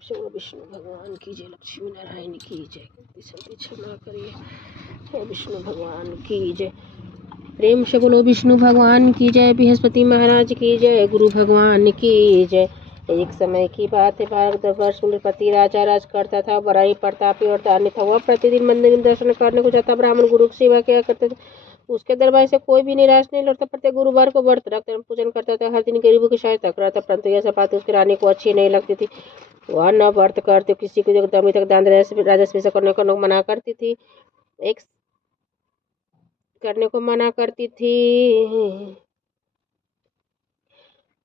शिव विष्णु भगवान की जय, लक्ष्मी नारायण की जय, सबकी क्षमा करिए। हे विष्णु भगवान की जय, प्रेम से बोलो विष्णु भगवान की जय, बृहस्पति महाराज की जय, गुरु भगवान की जय। एक समय की बात है, भारतवर्ष में पति राजा राज करता था। बड़ा ही प्रतापी और धार्मिक था। वह प्रतिदिन मंदिर में दर्शन करने को जाता। ब्राह्मण गुरु की सेवा किया करते थे। उसके दरबार से कोई भी निराश नहीं लौटता। प्रत्येक गुरुवार को व्रत रखकर पूजन करता था। हर दिन गरीबों की सहायता करता था। परंतु यह सब बात उसकी रानी को अच्छी नहीं लगती थी। वह न व्रत करते, किसी को दमी तक दान राजस्व करने को मना करती थी। एक करने को मना करती थी।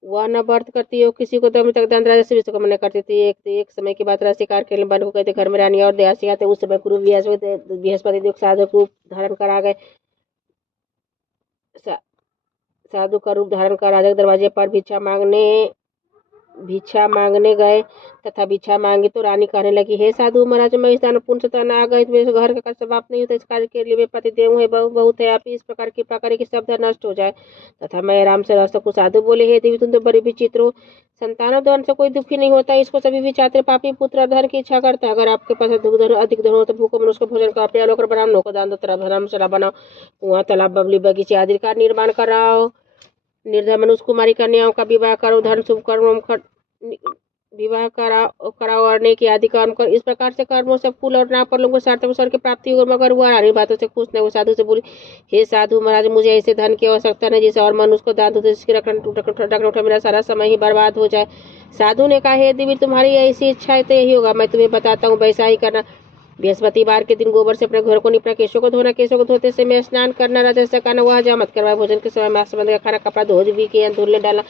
वह न व्रत करती हो, किसी को दमी तक दान राजस्व को मना करती थी। एक समय की बात, शिकार के लिए वन को गए थे। घर में रानी और दयासी आते। उस समय गुरु बृहस्पति देव साधु रूप धारण कर आ गए। साधु का रूप धारण कर राजा के दरवाजे पर भिक्षा मांगने गए तथा भिक्षा मांगी तो रानी कहने लगी, हे साधु महाराज, मैं इस दान पुण्य से न आ गए, मेरे घर का समाप्त नहीं होता। इस कार्य के लिए मैं पति देव है, बहुत है। आप इस प्रकार कृपा करें कि सब धन नष्ट हो जाए तथा मैं आराम से रह सकूं। साधु बोले, हे देवी, तुम तो बड़ी विचित्र हो। संतानों धन से कोई दुखी नहीं होता। इसको सभी विचात्र पापी पुत्र धन की इच्छा करता है। अगर आपके पास अधिक धन हो तो भूखो मनुष्य को भोजन का प्याल होकर ब्राह्मणों को दान दो, धर्मशाला बनाओ, कुआं तालाब बबली बगीचे आदि का निर्माण कराओ, निर्धन मनुष्य कुमारी कन्याओं का विवाह करो, धर्म शुभ कर्म विवाह कराओ और नेकी आदि कर्म कर। इस प्रकार से कर्मों से फूल और नाप पर लोगों को सार्थक स्वर की प्राप्ति होगी। मगर वह रानी बातों से खुश नहीं। वो साधु से बोली, हे साधु महाराज, मुझे ऐसे धन की आवश्यकता नहीं जिसे और मनुष्य को दान दो, जिसकी रखना उठा मेरा सारा समय ही बर्बाद हो जाए। साधु ने कहा, हे देवी, तुम्हारी ऐसी इच्छा है तो यही होगा। मैं तुम्हें बताता हूँ, वैसा ही करना। बृहस्पतिवार के दिन गोबर से अपने घर को निपटा, केशों को धोना, केशों को धोते समय स्नान करना, राजा से कहना वह हजा मत करवाए, भोजन के समय मांस का खाना, कपड़ा धो भी किया, धुलने डाला।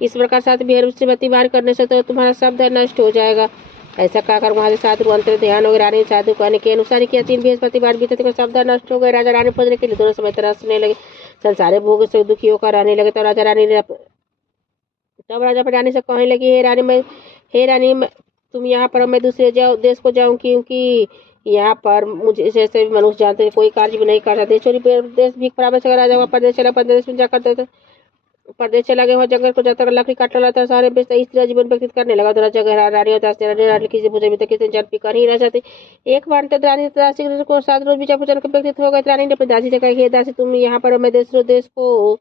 इस प्रकार साथ बृहस्पतिवार करने से तो तुम्हारा सब धन नष्ट हो जाएगा। ऐसा कहकर वहां से साधु अंतर ध्यान हो गए। रानी साधु कहने के अनुसार किया। 3 बृहस्पतिवार बीते थे, सब धन नष्ट हो गए। राजा रानी खोजने के लिए दोनों समय तरसने लगे। संसारी भोग से दुखी होकर रहने लगे। तब राजा अपनी रानी से कहने लगी, हे रानी, तुम यहाँ पर, मैं दूसरे देश को जाऊँ, क्योंकि यहाँ पर मुझे जैसे मनुष्य जानते हैं, कोई कार्य भी नहीं करता। देश भीख बराबर से राजा हुआ प्रदेश चला। प्रदेश में जाकर परदेश चला गया। वह जंगल को जाता लकड़ी काटने लगा था। सारे बेचता इस तरह जीवन व्यतीत करने लगा। तो राजा रानी और दासी किसी भोजन में किसी जल पीकर ही रह जाती। एक बार तो रानी दासी को 7 रोज बिचा भोजन के व्यतीत हो गए। रानी ने अपनी दासी से कहा, हे दासी, तुम यहाँ पर, मैं दूसरे देश को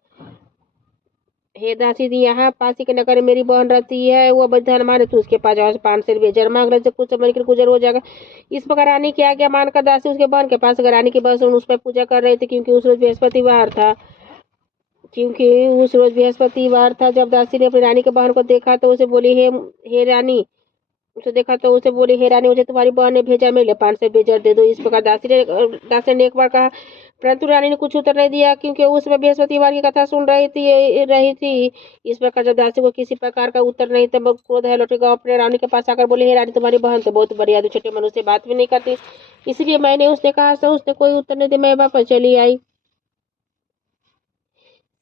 हे दासी दी, यहाँ पासी के नगर में मेरी बहन रहती है। वो बधन मारे तो उसके पास जाओ, 5 से बेजर मांग रहे, कुछ समय के गुजर हो जाएगा। इस प्रकार रानी की आज्ञा मानकर दासी उसके बहन के पास गई। रानी की बहन उस पर पूजा कर रही थी, क्योंकि उस रोज बृहस्पतिवार था। जब दासी ने अपनी रानी के बहन को देखा तो उसे बोली, हे रानी, मुझे तुम्हारी बहन ने भेजा, मेरे लिए 5 से बेजर दे दो। इस प्रकार दासी ने एक बार कहा, परंतु रानी ने कुछ उत्तर नहीं दिया, क्योंकि उसमें बृहस्पतिवार की कथा सुन रही थी। इस प्रकार जब दासी को किसी प्रकार का उत्तर नहीं, तब क्रोध है लौटेगा। अपने रानी के पास आकर बोले, हे रानी, तुम्हारी बहन तो बहुत बढ़िया, छोटे मनुष्य से बात भी नहीं करती, इसलिए मैंने उसने कहा तो उसने कोई उत्तर नहीं दिया, मैं वापस चली आई।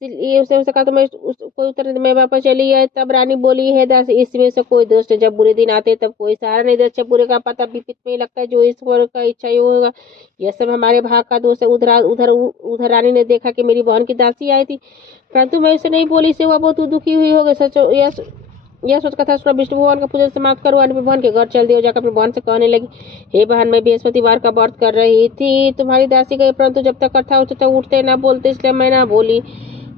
ये उसने कहा तो कोई उत्तर नहीं, मैं वापस चली आई। तब रानी बोली, है दास, इसमें से कोई दोष है। जब बुरे दिन आते तब कोई सहारा नहीं देता। बुरे का पता विपरीत में ही लगता है। जो ईश्वर का इच्छा ही होगा। यह सब हमारे भाग का दोष है। उधर रानी ने देखा कि मेरी बहन की दासी आई थी, परंतु मैं उसे नहीं बोली। से वह बहुत दुखी हुई हो गई। यह सोच कथा सुना विष्णु भगवान का पूजन समाप्त करो। अपनी बहन के घर चल दिया। जाकर अपनी बहन से कहने लगी, हे बहन, मैं बृहस्पतिवार का व्रत कर रही थी, तुम्हारी दासी गई, परंतु जब तक कथा होती तब उठते ना बोलते, इसलिए मैं ना बोली।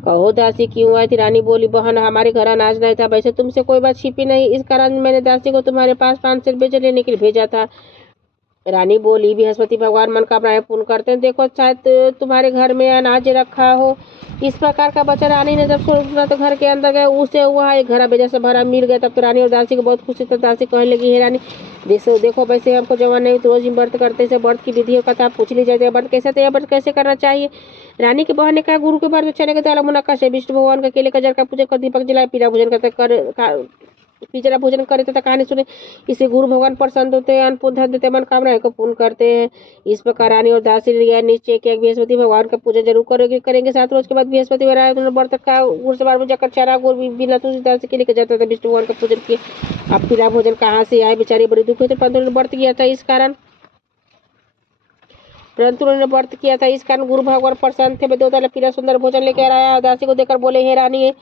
कहो दासी, क्यों आई थी? रानी बोली, बहन, हमारे घर अनाज नहीं था, वैसे तुमसे कोई बात छिपी नहीं, इस कारण मैंने दासी को तुम्हारे पास 5 सेर बेच लेने के लिए भेजा था। रानी बोली, बृहस्पति भगवान मनोकामनाएं पूर्ण करते हैं, देखो शायद तुम्हारे घर में अनाज रखा हो। इस प्रकार का बच्चा रानी ने जब सुना तो घर के अंदर गए। उसे वहाँ एक घड़ा बेजा से भरा मिल गया। तब तो रानी और दासी को बहुत खुशी। तो दासी कहने लगी, हे रानी, देखो वैसे हमको जवान नहीं, तो रोज व्रत करते से व्रत की विधि और कथा पूछ ली जाती है। व्रत कैसे तैयार, व्रत कैसे करना चाहिए? रानी की बहन ने कहा, गुरु के व्रत चले गए तो मुनक्का से विष्णु भगवान का केले का जल का पूजा कर, दीपक जलाए, पिजरा भोजन करे तथा कहानी सुने, इसे गुरु भगवान प्रसन्न होते हैं, अन्न धन देते, मनोकामनाएं को पूर्ण करते हैं। इस प्रकार रानी और दासी ने निश्चय किया, बृहस्पति भगवान का पूजन जरूर करेंगे। 7 रोज के बाद बृहस्पतिवार आया तो व्रत का गुड़ से 12 बजे जाकर चारा गुड़ बिना तुलसी दासी के लेकर जाता था। विष्णु भगवान का पूजन किए। अब पीला भोजन कहाँ से आए? बेचारी बड़ी दुख हुई थी, परंतु उन्होंने व्रत किया था, इस कारण गुरु भगवान प्रसन्न थे। वे 2 ताला पीला सुंदर भोजन लेकर आया। दासी को देकर बोले, हे रानी,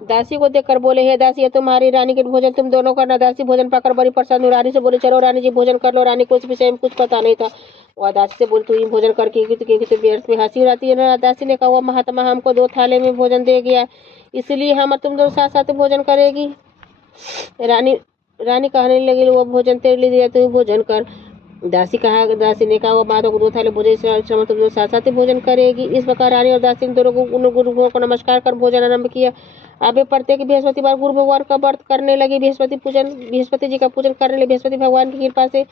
दासी को देखकर बोले, हे दासी, तुम्हारी रानी के भोजन तुम दोनों करना। दासी भोजन पाकर बड़ी प्रसन्न हुई। रानी से बोली, चलो रानी जी भोजन कर लो। रानी को इस विषय में कुछ पता नहीं था। वह दासी से बोली, तू ही भोजन करके तो व्यर्थ में हंसी उड़ाती है ना। दासी ने कहा, वह महात्मा हमको 2 थाले में भोजन दे गया, इसलिए हम तुम दोनों साथ साथ भोजन करेगी। रानी रानी कहने लगी, वो भोजन तेरे लिए दिया, तू भोजन कर। दासी ने कहा, वो महात्मा को 2 थाले भोजन तुम दोनों साथ साथ भोजन करेगी। इस प्रकार रानी और दासी ने दोनों को गुरु को नमस्कार कर भोजन आरंभ किया। अब प्रत्येक बृहस्पतिवार गुरु भगवान का व्रत करने लगी। बृहस्पति जी का पूजन करने लगे। बृहस्पति भगवान की कृपा से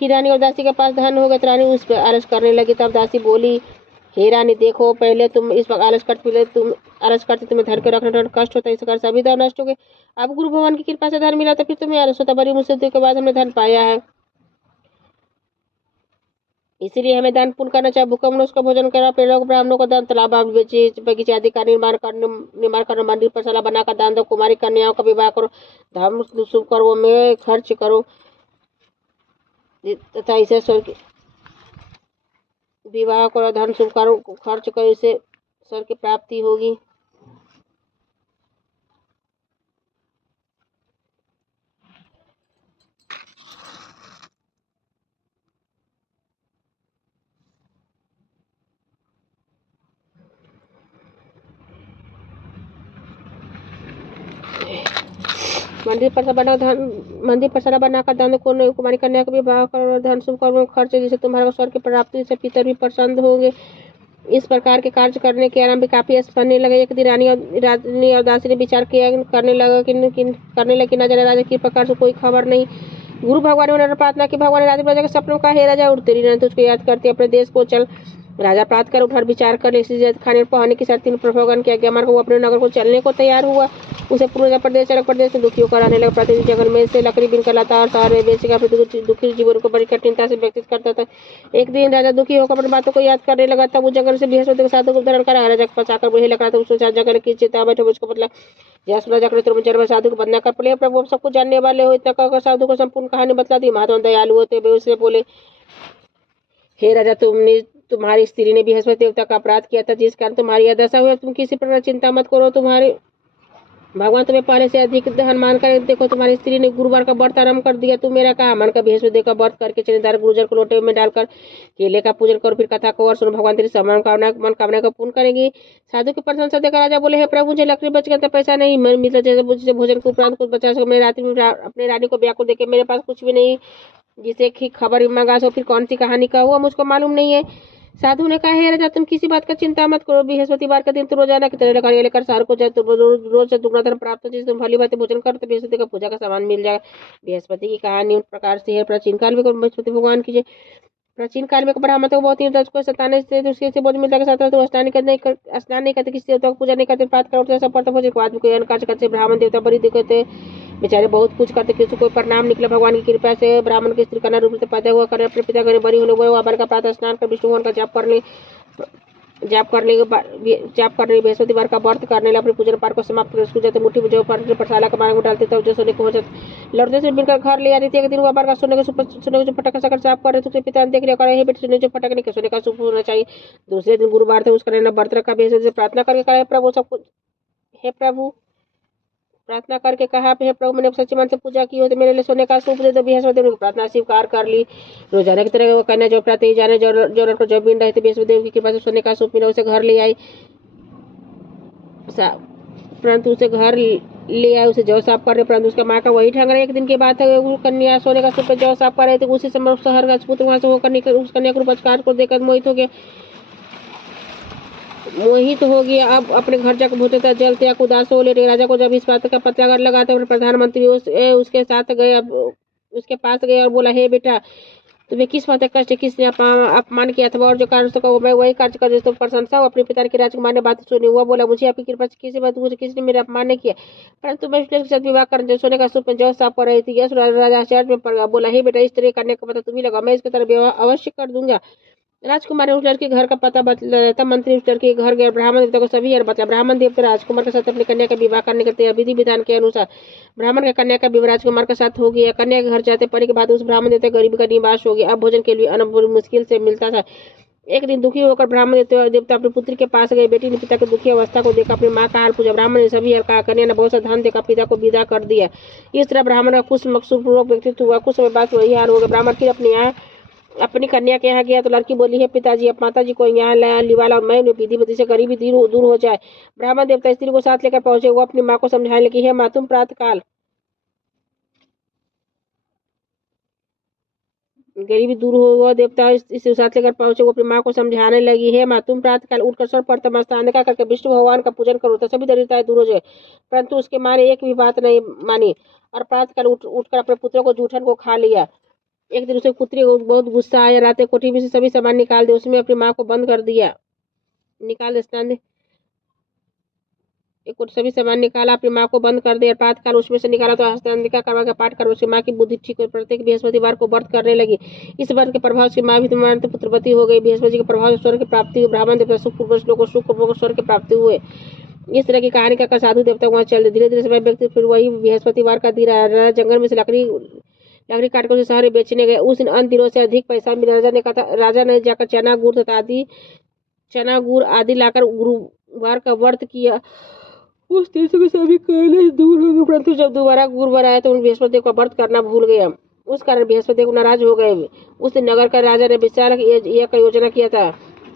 फिर रानी और दासी के पास धन हो गए। तो रानी उस पर आलस करने लगी। तब दासी बोली, हे रानी, देखो, पहले तुम इस वक्त आलस करते तुम्हें धन के रखने में कष्ट होता है, इस प्रकार सभी धन नष्ट हो गए। अब गुरु भगवान की कृपा से धन मिला तो फिर तुम्हें आलस होता। बड़ी मुसीबत के बाद हमने धन पाया है, इसीलिए हमें दान पुण्य करना चाहिए। भूखा मनुष्य का भोजन करना, पेड़ों को, ब्राह्मणों को दान, तालाब बगीचे आदि का निर्माण करो, मंदिर पर शाला बनाकर दान दो, कुमारी कन्याओं का विवाह करो, धर्म शुभ कर्मों में खर्च करो तथा इसे विवाह करो, धन शुभ कर्म खर्च करो, इसे स्वर्ग की प्राप्ति होगी। मंदिर पर शाला बनाकर दान दो, कुमारी कन्या का विवाह करो, धन शुभ कर्मों खर्च, जिससे तुम्हारा स्वर्ग की प्राप्ति से पितर भी प्रसन्न होंगे। इस प्रकार के कार्य करने के आरंभ काफी आसानी लगे। एक दिन रानी और दासी ने विचार किया, करने लगी न जाने राजा की प्रकार से कोई खबर नहीं। गुरु भगवान ने उन्होंने प्रार्थना की, भगवान राजा प्रजा के सपनों का, हे राजा, उठ तेरी रानी तुझको याद करती अपने देश को चल। राजा प्रात कर उठा, विचार कर खाने पहने की साथ 3 भगवान की आज्ञा मानकर वो अपने नगर को चलने को तैयार हुआ। उसे पूर्व प्रदेश में दुखियों को आने लगा। प्रतिदिन जंगल में से लकड़ी बिनकर लाता और शहर में बेचकर अपने दुखी जीवन को बड़ी कठिनता से व्यतीत करता था। एक दिन राजा दुखी होकर अपनी बातों को याद करने लगा। तब उस जंगल से बृहस्पति के साधु को धारण कर राजा के पास आकर वही लगा था। उसने जंगल की चिंता बैठे मुझको बदला। राजा के साधु को बंधना कर पड़े, प्रभु सब कुछ जानने वाले हो। इतना कहकर साधु को संपूर्ण कहानी बतला दी। महात्मा दयालु होते हुए उससे बोले, हे राजा, तुम्हारी स्त्री ने बृहस्पति देवता का अपराध किया था, जिस कारण तुम्हारी यह दशा हुई। तुम किसी प्रकार चिंता मत करो, तुम्हारे भगवान तुम्हें पहले से अधिक धन मान कर, देखो तुम्हारी स्त्री ने गुरुवार का व्रत आरंभ कर दिया। तुम मेरा कहा मन का बृहस्पति का व्रत करके चनेदार गुरुजर को लोटे में डालकर केले का पूजन करो, फिर कथा को और सुनो, भगवान तेरी सब मनोकामना का पूर्ण करेंगे। साधु की प्रशंसा देखकर राजा बोले, हे प्रभु, मुझे लकड़ी बच गया था, पैसा नहीं मिलता, जैसे भोजन के उपरांत कुछ बचा सको। मैं रात्रि में अपने रानी को व्याकुल देखे, मेरे पास कुछ भी नहीं जिसे खबर मंगा सो। फिर कौन सी कहानी का हुआ मुझको मालूम नहीं है। साधु ने कहा, हे राजा, तुम किसी बात का चिंता मत करो। बृहस्पतिवार का दिन तो रोजाना की तरह लकड़ियां लेकर शहर को जाए, तो रोज से दुगना धन प्राप्त हो। तुम भली बात भोजन करो तो बृहस्पति का पूजा का सामान मिल जाएगा। बृहस्पति की कहानी उन प्रकार से है। प्राचीन काल में बृहस्पति भगवान की प्राचीन काल में ब्राह्मण को बहुत ही को सताने से उसके भोजन मिलता के साथ तो स्नान नहीं करते, किसी देवता को पूजा नहीं करते, प्रात कर उठते, सब पढ़ते भोजन के बाद कोई अन्य कार्य करते। ब्राह्मण देवता बड़ी दिक्कत है, बेचारे बहुत कुछ करते, किसी को परिणाम निकला। भगवान की कृपा से ब्राह्मण की स्त्री कन्या रूप से पैदा हुआ, कर अपने पिता घर बड़ी होने हुए का प्रातः स्नान कर विष्णु भगवान का जाप करने बृहस्पतिवार का व्रत करने अपने पूजन पाठ को समाप्त कर स्कूल जाते, मुट्ठी में जो पाठशाला का मार्ग में डालते, तब जो सोने को लौटते से मिलकर घर ले आती थी। एक दिन वह बार का सोने को जो फटक साकर साफ कर रहे थे, पिता ने देख लिया, करे, हे बेटे, सोने जो फटक नहीं, सोने का शुभ होना चाहिए। दूसरे दिन गुरुवार थे, उसका व्रत रखा, बृहस्पति से प्रार्थना करके कहा, प्रभु सब कुछ, हे प्रभु, प्रार्थना करके कहा, हे प्रभु, मैंने सच्चे मन से पूजा की हो तो मेरे लिए सोने का सूप दे दो। बृहस्पति ने प्रार्थना स्वीकार कर ली। रोजाना की तरह वो कन्या जो प्रातः जाने जो बीन रहे थे, बृहस्पति की कृपा से सोने का सूप मिला, उसे घर ले आई। परंतु उसे घर ले आए, उसे जौ साफ कर रहे, परंतु उसका माँ का वही ढंग रहा। एक दिन की बात है, कन्या सोने का सूप जौ साफ कर रहे थे, उसी समय शहर का पुत्र वहां से होकर उस कन्या को उपस्कार को देखकर मोहित हो गया। अब अपने घर जाकर भूतता जल त्याग उदास हो लेटे। राजा को जब इस बात का पता लगा तो प्रधानमंत्री उसके पास गए और बोला, हे बेटा, तुम्हें किस बात का कष्ट, किसने अपमान किया था और जो कारण से मैं वही कार्य कर तो प्रशंसा हो। अपने पिता के राजकुमार ने बात सुनी। हुआ बोला, मुझे आपकी कृपा से किसी बात मुझे किसी ने मेरा अपमान नहीं किया, परंतु मैं उसके साथ विवाह कर सोने का सूप में जौ साफ कर रही थी। राजा आश्चर्य में पड़ गया, बोला, हे बेटा, इस तरह करने का पता तुम्हें लगा, मैं इसके तरह विवाह अवश्य कर दूंगा। राजकुमार ने उस लड़के के घर का पता बतलाया। मंत्री उस लड़के के घर गया, ब्राह्मण देवता को सभी यार बताया। ब्राह्मण देवता राजकुमार के साथ अपनी कन्या का विवाह करने के तैयार विधि विधान के अनुसार ब्राह्मण का कन्या का विवाह राजकुमार के साथ हो गया। कन्या के घर जाते पड़ने के बाद उस ब्राह्मण देवता गरीब का निवास हो गया। अब भोजन के लिए अन्न बड़ी मुश्किल से मिलता था। एक दिन दुखी होकर ब्राह्मण देवता अपनी पुत्री के पास गए। बेटी ने पिता की दुखी अवस्था को देखा, अपनी माँ का हाल पूछा। ब्राह्मण ने सभी कहा। कन्या ने बहुत सा धन देकर पिता को विदा कर दिया। इस तरह ब्राह्मण का कुछ मकसूदपूर्वक व्यक्तित्व हुआ। कुछ समय बाद वही हाल हो गया। ब्राह्मण फिर अपनी कन्या के यहाँ गया तो लड़की बोली, है पिताजी, अब माता जी को यहाँ लिवाला और मैं विधि से गरीबी दूर हो जाए। ब्राह्मण देवता स्त्री को साथ लेकर पहुंचे। वो अपनी माँ को समझाने लगी, है माँ, तुम प्रातः काल गरीबी दूर हो। वह देवता इसे साथ लेकर पहुंचे। वो अपनी माँ को समझाने लगी, है माँ, तुम प्रातःकाल उठकर सर्वप्रथम स्नान करके विष्णु भगवान का पूजन करो तो सभी दरिद्रताएं दूर हो जाए। परंतु उसके माँ ने एक भी बात नहीं मानी और प्रातःकाल उठकर अपने पुत्रों को जूठन को खा लिया। एक दिन उसे पुत्री को बहुत गुस्सा आया। रातें कोठी में से सभी सामान निकाल दे। उसमें अपनी माँ को बंद कर दिया। स्नान सभी सामान निकाला, अपनी माँ को बंद कर दिया। प्रातःकाल उसमें से निकाला तो हस्तांतिका करवा का पाठ कर उसकी माँ की बुद्धि ठीक हुई। प्रत्येक बृहस्पतिवार को व्रत करने लगी। इस व्रत के प्रभाव से माँ भी तुरंत पुत्रवती हो गई। बृहस्पति के प्रभाव से स्वर्ग की प्राप्ति हुई। ब्राह्मण देवता सुखपूर्वक स्वर्ग की प्राप्ति हुए। इस तरह की कहानी का साधु देवता वहाँ चल। धीरे धीरे समय व्यक्ति फिर वही बृहस्पतिवार का दिन आया। जंगल में से लकड़ी काट कर उसे शहर बेचने गए। उस दिन अन्य दिनों से अधिक पैसा मिला। राजा ने जाकर चना गुड़ आदि लाकर गुरुवार का व्रत किया। उस दिन से सभी कैलाश दूर हो गए। परंतु जब दोबारा गुरुवार आया तो उन बृहस्पति का व्रत करना भूल गया। उस कारण बृहस्पति को नाराज हो गए। उस दिन नगर का राजा ने विचार यह योजना किया था।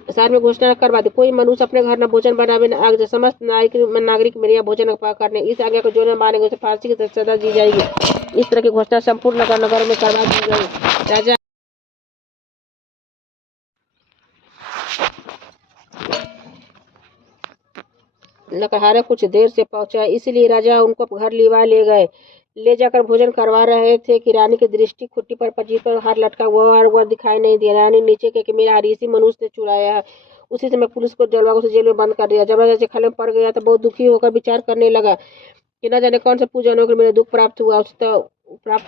शहर में घोषणा करवा दी, कोई मनुष्य अपने घर न भोजन बनावे न आग। समस्त नागरिक मेरे यहाँ भोजन करने। इस आज्ञा को जो न मानेंगे उसे फांसी की सजा दी जाएगी। इस तरह की घोषणा संपूर्ण नगर में करवा दी गई। राजा नकहारा कुछ देर से पहुंचा, इसलिए राजा उनको घर ले गए। ले जाकर भोजन करवा रहे थे कि रानी की दृष्टि खुट्टी पर पजीर पर हार लटका हुआ दिखाई नहीं दिया। रानी नीचे के मेरा हार इसी मनुष्य ने चुराया है। उसी समय पुलिस को जलवा उसे जेल में बंद कर दिया। जब राजा खले में पड़ गया तो बहुत दुखी होकर विचार करने लगा कि न जाने कौन सा पूजन होकर मेरे दुख प्राप्त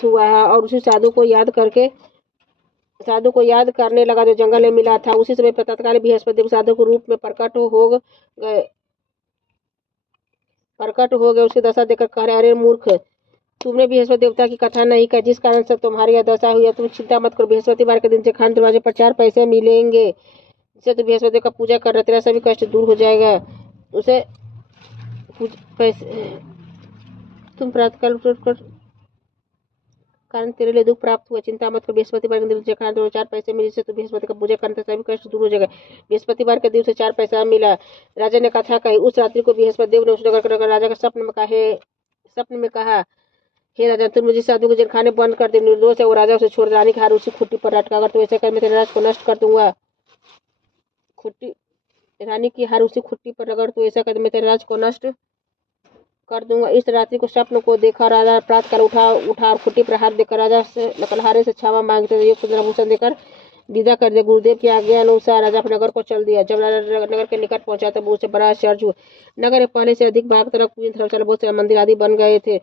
हुआ है। और उसी साधु को याद करने लगा जो जंगल में मिला था। उसी समय तत्काल बृहस्पति साधु के रूप में प्रकट हो गए। उसकी दशा देखकर कह रहे, अरे मूर्ख, तुमने बृहस्पति देवता की कथा नहीं कही, जिस कारण से तुम्हारी यह दशा हुई है। तुम चिंता मत करो, बृहस्पतिवार के दिन से खान दरवाजे पर 4 पैसे मिलेंगे, जिससे तुम बृहस्पति का पूजा कर रहे, तेरा सभी कष्ट दूर हो जाएगा। उसे पैसे तुम प्रातःकाल कारण तेरे लिए दुख प्राप्त हुआ। चिंता मत कर, बृहस्पतिवार के दिन से खान दरवाजे 4 पैसे मिले, जिससे तुम बृहस्पति का पूजा करने से सभी कष्ट दूर हो जाएगा। बृहस्पतिवार के दिन से 4 पैसा मिला। राजा ने कथा कही। उस रात्रि को बृहस्पति देव ने उस नगर कर राजा के सपने में कहा, हे राजा, तुम मुझे साधु को जेलखाने बंद कर दे, निर्दोष है वो। राजा उसे छोड़ रानी के हार उसी खुट्टी पर लटका कर, तो ऐसा कर मैं तेरे राज को नष्ट कर दूंगा। रानी की हार उसी खुट्टी पर रगड़, तो ऐसा कर मैं तेरे राज को नष्ट कर दूंगा। इस रात्रि को स्वप्न को देखा। राजा प्रातःकाल उठा और खुट्टी पर हाथ देकर राजा से नकलहारे से क्षमा मांगते हुए सुंदराभूषण देकर विदा कर दिया। गुरुदेव की आज्ञा अनुसार राजा अपने नगर को चल दिया। जब राजा नगर के निकट पहुंचा तब उसे बड़ा आश्चर्य हुआ। नगर में पहले से अधिक भाग तरफ धर्मशाला, बहुत से मंदिर आदि बन गए थे।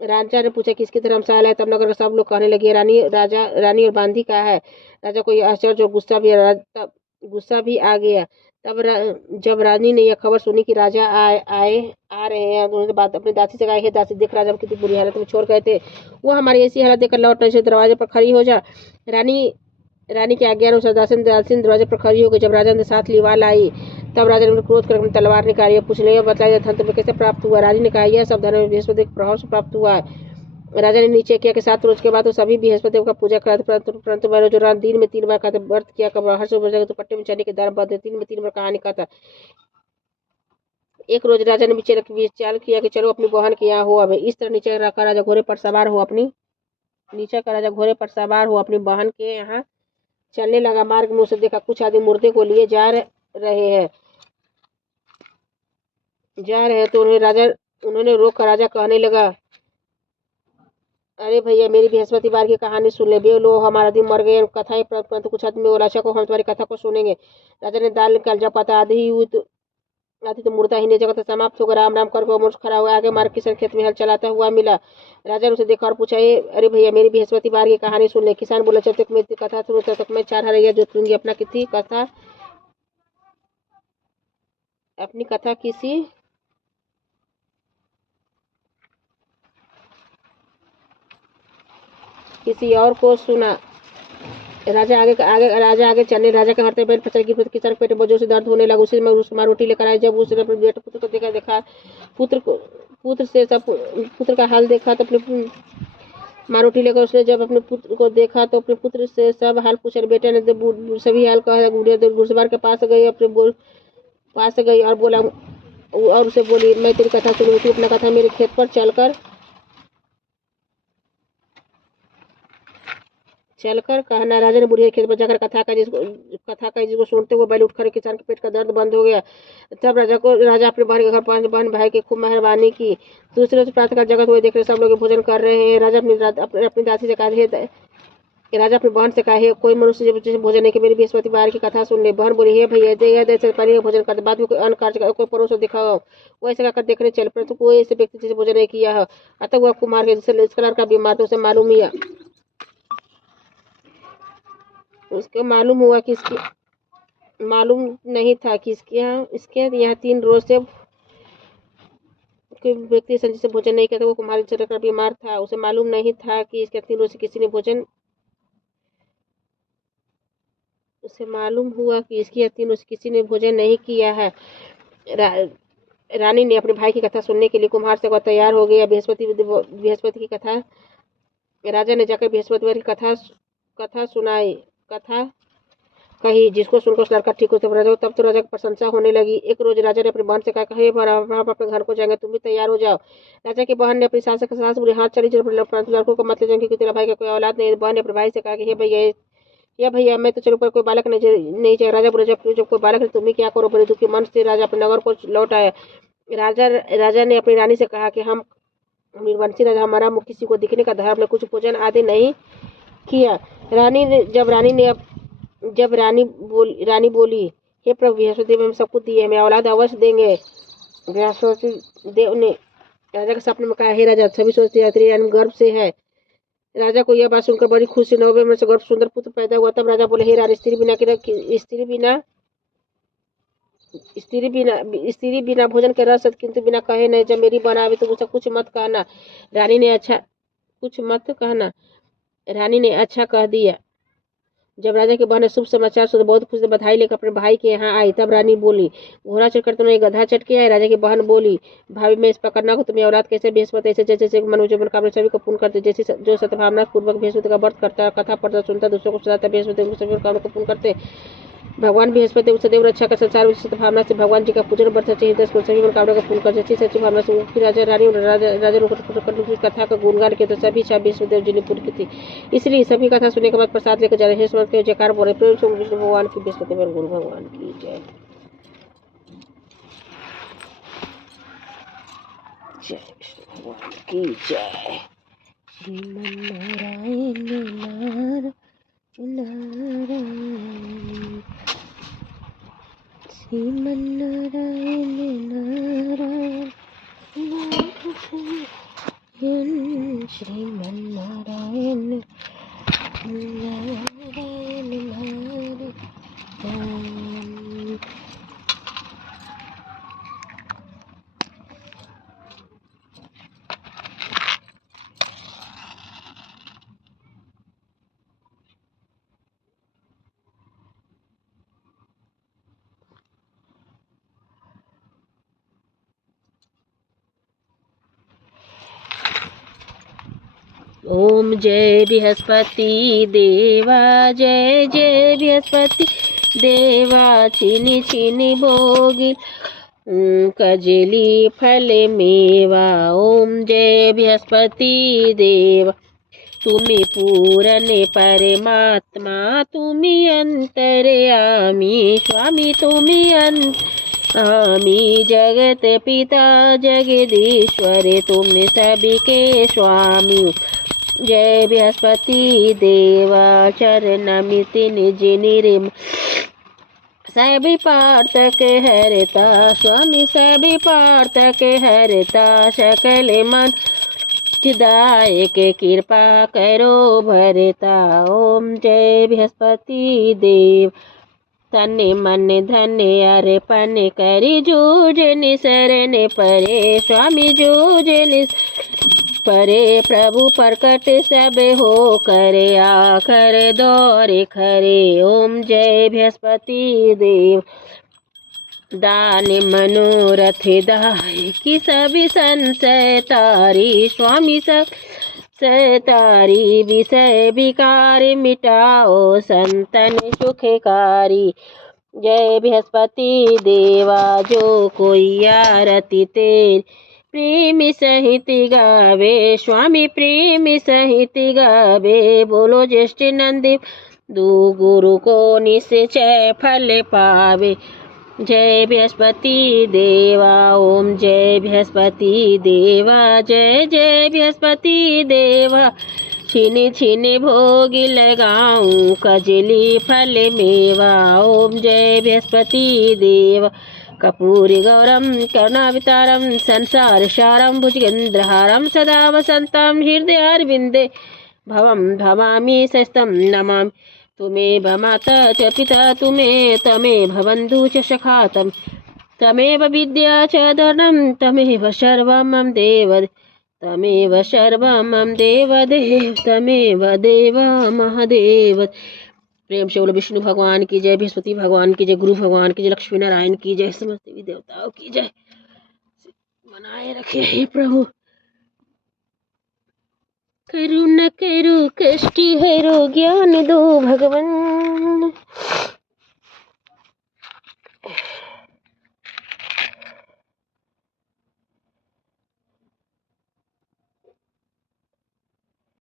राजा ने पूछा, किसकी धर्मशाला है? तब नगर के सब लोग कहने लगे, रानी और बांधी का है। राजा को यह आश्चर्य और गुस्सा भी आ गया। तब जब रानी ने यह खबर सुनी कि राजा आ रहे हैं, उन्होंने बात अपनी दासी से कहा, हे दासी, देख राजा कितनी बुरी हालत में छोड़ गए थे, वो हमारी ऐसी हालत देखकर लौट नहीं, दरवाजे पर खड़ी हो जा। रानी की आज्ञा अनुसार दासी दरवाजे पर खड़ी हो गई। जब राजा ने साथ लिवाल आई तब राजा ने क्रोध कर तलवार निकाली। पूछने बताया, धन तुम्हें कैसे प्राप्त हुआ? रानी ने कहा, यह सब धन बृहस्पति के प्रभाव से प्राप्त हुआ है। राजा ने नीचे किया कि 7 रोज के बाद तो सभी बृहस्पति का पूजा कराते, परंतु मैंने जो दिन में 3 बार खाते व्रत किया, कब हर सुबह तो पट्टे में चने के दाम बदले 3 बार कहानी कहता। एक रोज राजा ने विचार किया कि चलो अपनी बहन के यहाँ हो। अब इस तरह नीचे का राजा घोड़े पर सवार हो अपनी बहन के यहाँ चलने लगा। मार्ग में उसे देखा कुछ आदमी मुर्दे को लिए जा रहे हैं तो उन्होंने रोक कर राजा कहने लगा, अरे भैया, मेरी बृहस्पतिवार की कहानी सुन ले। बे लो, हमारा दिन मर गए कथा है, परंतु कुछ आदमी और आशा को हम तुम्हारी कथा को सुनेंगे। राजा ने दाल निकाल, जब पता आधी हुई तो मुर्दा ही ने जगह समाप्त होकर राम राम कर खड़ा हुआ आगे मार्ग किसान खेत में हल चलाता हुआ मिला। राजा ने उसे देखा और पूछा, अरे भैया, मेरी बृहस्पतिवार की कहानी सुन ले। किसान बोला, जब तक मेरी कथा सुनो तब तक मैं 4 हरैया जोत लूंगी। अपनी कथा किसी और को सुना। राजा आगे चलने राजा के हाथ में बैल पचल गिर किसान पेट में जोर से दर्द होने लगा। उसी में उसको माँ रोटी लेकर आए। जब उसने अपने बेटे पुत्र को देखा पुत्र का हाल देखा तो अपने माँ रोटी लेकर उसने जब अपने पुत्र को देखा तो अपने पुत्र से सब हाल पूछा। बेटे ने सभी हाल कहा। घुड़सवार के पास गई और बोला और उसे बोली, मैं तेरी कथा सुनूंगी, तू अपना कथा मेरे खेत पर चलकर कहना। राजा ने बुढ़िया खेत पर जाकर कथा कही जिसको सुनते हुए बैल उठकर किसान के पेट का दर्द बंद हो गया। तब राजा अपने बहन के घर बहन भाई की खूब मेहरबानी की। दूसरे से प्रातः जगत हुए देख रहे सब लोग भोजन कर रहे हैं। राजा अपनी दासी से कहा, राजा अपनी बहन से कहा, कोई मनुष्य जब भोजन नहीं कि मेरी बृहस्पतिवार की कथा सुन ले। बहन बोली, हे भैया जैसे पहले भोजन करते बाद में कोई अन्न कार्य कोई परोस दिखाओ। वैसे कहकर देखने चले परंतु कोई ऐसे व्यक्ति जिसे भोजन नहीं किया है। अतः वह कुमार के कलर का बीमार था। उसे मालूम हुआ कि मालूम नहीं था कि इसके यहाँ 3 रोज से व्यक्ति से भोजन नहीं किया था। वो कुमार का बीमार था। उसे मालूम नहीं था कि इसके 3 रोज से किसी ने भोजन नहीं किया है। रानी ने अपने भाई की कथा सुनने के लिए कुम्हार से वह तैयार हो गया। बृहस्पति की कथा राजा ने जाकर बृहस्पतिवार की कथा सुनाई। कथा कही जिसको सुनकर उस लड़का ठीक हो तब तो राजा की प्रशंसा होने लगी। एक रोज राजा ने अपनी बहन से कहा, हे आप अपने घर को जाएंगे, तुम भी तैयार हो जाओ। राजा की बहन ने अपनी सास बोले, हाथ चली लड़कों को मत ले जाएंगे क्योंकि तेरा भाई का कोई औलाद नहीं। बहन ने अपने भाई से कहा कि हे भैया मैं तो चलूं पर कोई बालक नहीं चाहिए। राजा बोले, जब कोई बालक है तुम्हें क्या करो। बड़े दुखी मन से राजा अपने नगर को लौट आया। राजा ने अपनी रानी से कहा कि हम मीरवंशी राजा हमारा किसी को दिखने का धर्म ने कुछ भोजन आदि नहीं किया। जब रानी बोली, हे प्रभु बृहस्पति देव हम सब कुछ दिए, हमें औलाद अवश्य देंगे। बृहस्पति देव ने राजा के सपने में कहा, हे राजा सभी सोचते हैं गर्भ से है। राजा को यह बात सुनकर बड़ी खुशी 9वें में से गर्भ सुंदर पुत्र पैदा हुआ। तब राजा बोले, हे रानी स्त्री बिना भोजन के रह सकती किंतु बिना कहे नहीं। जब मेरी बहन आवे तो मुझसे कुछ मत कहना। रानी ने अच्छा कह दिया। जब राजा की बहन ने शुभ समाचार सुना बहुत खुश बधाई लेकर अपने भाई के यहाँ आई। तब रानी बोली, घोड़ा चढ़कर तुम्हें गधा चढ़ के आए। राजा की बहन बोली, भाभी मैं इस प्रकार ना को तुम्हें औलाद कैसे बृहस्पति ऐसे जैसे मनुष्य मनोकामना सभी को पूर्ण करते। जैसे जो सद्भावना पूर्वक बृहस्पति का व्रत करता है, कथा पढ़ता सुनता दूसरों को सुनाता, बृहस्पति सभी मनोकामना को पूर्ण करते। भगवान बृहस्पति सदैव रक्षा का संसार में भावना से भगवान जी का पूजन बढ़ता चाहिए। सभी मनोकामना का पूर्ण करते सच्ची भावना से। फिर राजा ने कथा का गुणगान किया तो सभी इच्छा बृहस्पति जी ने पूरी की थी। इसलिए सभी कथा सुनने के बाद प्रसाद लेकर जा रहे हैं। जयकार बोले, प्रेम से विष्णु भगवान की, बृहस्पति गुरु भगवान की जय। जय विष्णु भगवान की जय। श्रीमन्नारायण नारायण श्रीमन्नारायण नारायण श्रीमन्नारायण नारायण नारायण। ओम जय बृहस्पति देवा, जय जय बृहस्पति देवा। छिनी छिनी भोगी कजली फल मेवा। ओम जय बृहस्पति देवा, तुम्हें पूर्ण परमात्मा, तुम्हें अंतर्यामी स्वामी, तुम्हें आमी जगत पिता जगदीश्वर, तुम सबके स्वामी। जय बृहस्पति देवा, चरणमिति निज निरिम सभी पार्थक हरता स्वामी, सभी पार्थक हरता। सकल मन चिदायक कृपा करो भरता। ओम जय बृहस्पति देव, तन मन धन अर्पण करी जूझ निसरण परे स्वामी, जूझ परे प्रभु प्रकट सब हो करे आखर दौरे खरे। ओम जय बृहस्पति देव दानि मनोरथ दाय कि सभी संशय तारी। स्वामी सब सतारी विषय विकार मिटाओ संतन सुखकारी। जय बृहस्पति देवा जो कोई आरती तेरी प्रेम सहित गावे। स्वामी प्रेम सहित गावे। बोलो ज्येष्ठ नंदी दो गुरु को निश्चय फल पावे। जय बृहस्पति देवा ओम जय बृहस्पति देवा जय जय बृहस्पति देवा। छिने छिने भोग लगाऊं कजली फल मेवा। ओम जय बृहस्पति देवा कपूरी गौरम करुणावतारम संसार सारम भुजगेन्द्रहारम सदा वसंतम हृदयारविंदे भवम भवामी सस्तम नमामि। तुमेव माता च पिता तमेव बन्धु च सखा तमेव विद्या च धर्मं तमेव सर्वं मम देव। तमेव सर्वं मम देव तमेव देव महादेव। प्रेम से बोलो विष्णु भगवान की जय, बृहस्पति भगवान की जय, गुरु भगवान की जय, लक्ष्मी नारायण की जय, समस्त देवी देवताओं की जय। बनाए रखे हे प्रभु। करुणा करो कष्ट हरो ज्ञान दो भगवान।